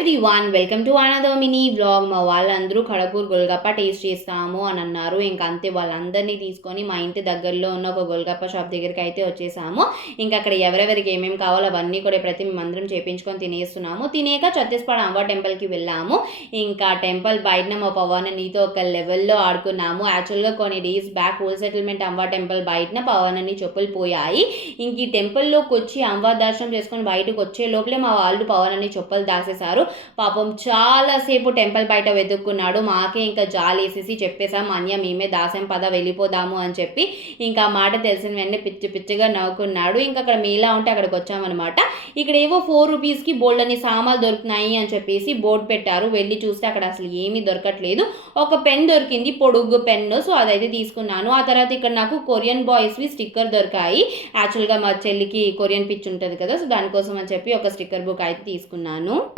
Everyone welcome to another mini vlog. మా వాళ్ళందరూ ఖడగపూర్ golgappa taste చేస్తాము అని అన్నారు. ఇంకా అంతే వాళ్ళందరినీ తీసుకొని మా ఇంటి దగ్గరలో ఉన్న ఒక గోల్గప్ప షాప్ దగ్గరికి అయితే వచ్చేసాము. ఇంకా అక్కడ ఎవరెవరికి ఏమేమి కావాలో అవన్నీ కూడా ప్రతి మేమందరం చేయించుకొని తినేస్తున్నాము. తినేక ఛత్తీస్గఢ్ అంబా టెంపుల్కి వెళ్ళాము. ఇంకా టెంపుల్ బయటన మా పవన్ నీతో ఒక లెవెల్లో ఆడుకున్నాము. యాక్చువల్గా కొన్ని డేస్ బ్యాక్ ఓల్డ్ సెటిల్మెంట్ అంబా టెంపుల్ బయటన పవన్ అని చెప్పులు పోయాయి. ఇంక ఈ టెంపుల్లోకి వచ్చి అంబా దర్శనం చేసుకొని బయటకు వచ్చే లోపలే మా వాళ్ళు పవన్ అని చెప్పులు దాసేశారు. పాపం చాలాసేపు టెంపుల్ బయట వెతుక్కున్నాడు. మాకే ఇంకా జాలి వేసేసి చెప్పేసాం, అన్య మేమే దాసం పద వెళ్ళిపోదాము అని చెప్పి. ఇంకా ఆ మాట తెలిసిన వెంటనే పిచ్చి పిచ్చిగా నవ్వుకున్నాడు. ఇంకా అక్కడ మేలా ఉంటే అక్కడికి వచ్చామన్నమాట. ఇక్కడ ఏవో 4 రూపీస్కి బోల్డ్ అని సామాన్లు దొరుకుతున్నాయి అని చెప్పేసి బోర్డు పెట్టారు. వెళ్ళి చూస్తే అక్కడ అసలు ఏమీ దొరకట్లేదు. ఒక పెన్ దొరికింది, పొడుగు పెన్ను. సో అదైతే తీసుకున్నాను. ఆ తర్వాత ఇక్కడ నాకు కొరియన్ బాయ్స్వి స్టిక్కర్ దొరికాయి. యాక్చువల్గా మా చెల్లికి కొరియన్ పిచ్ ఉంటుంది కదా, సో దానికోసం అని చెప్పి ఒక స్టిక్కర్ బుక్ అయితే తీసుకున్నాను.